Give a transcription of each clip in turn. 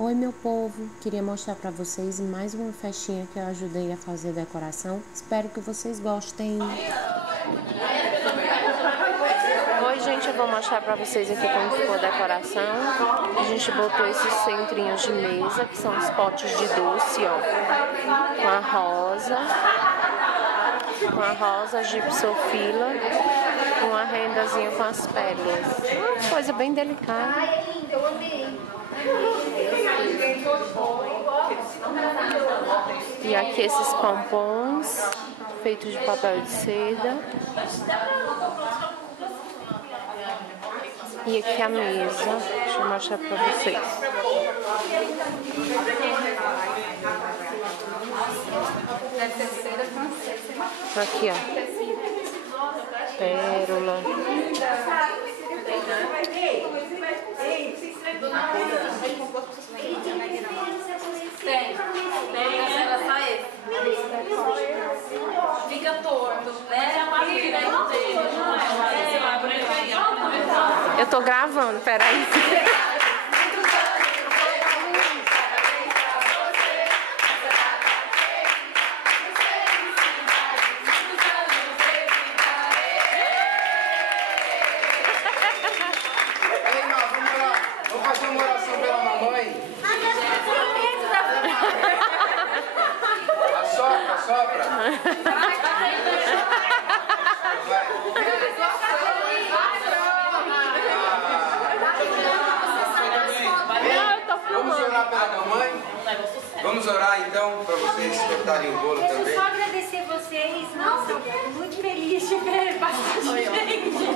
Oi meu povo, queria mostrar para vocês mais uma festinha que eu ajudei a fazer decoração. Espero que vocês gostem. Oi gente, eu vou mostrar para vocês aqui como ficou a decoração. A gente botou esses centrinhos de mesa, que são os potes de doce, ó, com a rosa gipsofila, com a rendazinha com as pérolas. Uma coisa bem delicada. Ai, é lindo, eu amei. E aqui esses pompons feitos de papel de seda. E aqui a mesa. Deixa eu mostrar pra vocês. Aqui, ó. Pérola. Tem, ela sai. Fica torto, né? Eu tô gravando, peraí. Vamos fazer uma oração pela mamãe. Assopra. Vamos orar pela mamãe? Vamos orar então para vocês cortarem o bolo Deixa também. eu só agradecer vocês. Nossa, eu fico muito feliz de ver bastante gente.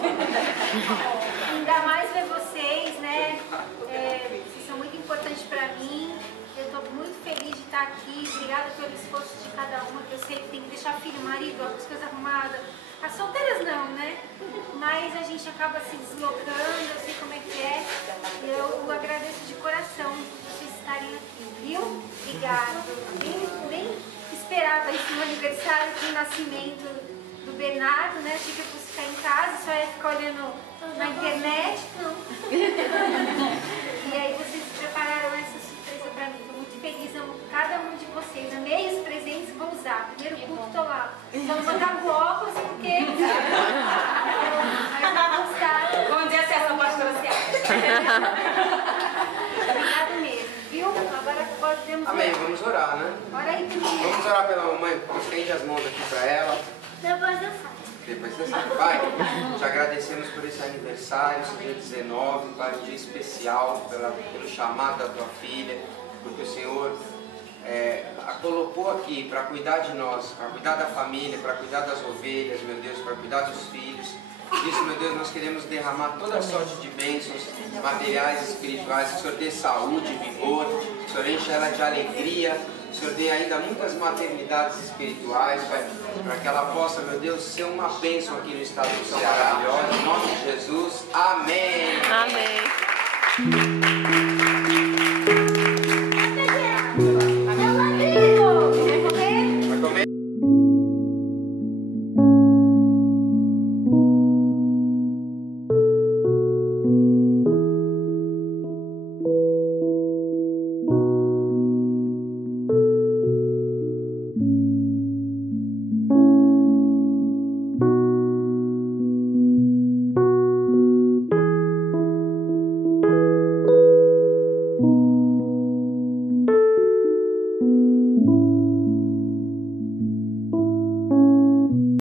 Ainda mais ver vocês, né? Vocês são muito importantes para mim. Eu estou muito feliz de estar aqui. Obrigada pelo esforço de cada uma, que eu sei que tem que deixar filho, marido, as coisas arrumadas. As solteiras não, né? Mas a gente acaba se deslocando, eu sei como é que é. Eu agradeço de coração por vocês estarem aqui, viu? Obrigada. Nem esperava esse meu aniversário de nascimento do Bernardo, né? Achei que eu fosse ficar em casa, só ia ficar olhando na internet. Não. E aí vocês prepararam essa surpresa pra mim. Tô muito feliz, amo cada um de vocês. Amei os presentes e vou usar. Primeiro culto tô lá. Só não vou dar com óculos porque... Mas vai gostar. Bom dia, essa pastora se acha. Obrigada mesmo, viu? Agora podemos... Amém, vamos orar, né? Ora aí comigo. Vamos orar pela mamãe, estende as mãos aqui para ela. Depois eu faço. Depois você sabe. Pai, te agradecemos por esse aniversário, esse dia 19, Pai, um dia especial, pelo chamado da tua filha, porque o Senhor a colocou aqui para cuidar de nós, para cuidar da família, para cuidar das ovelhas, meu Deus, para cuidar dos filhos. Por isso, meu Deus, nós queremos derramar toda a sorte de bênçãos materiais e espirituais, que o Senhor dê saúde, vigor, que o Senhor enche ela de alegria, que o Senhor dê ainda muitas maternidades espirituais, Pai, para que ela possa, meu Deus, ser uma bênção aqui no estado do Ceará. Em nome de Jesus, amém. Amém.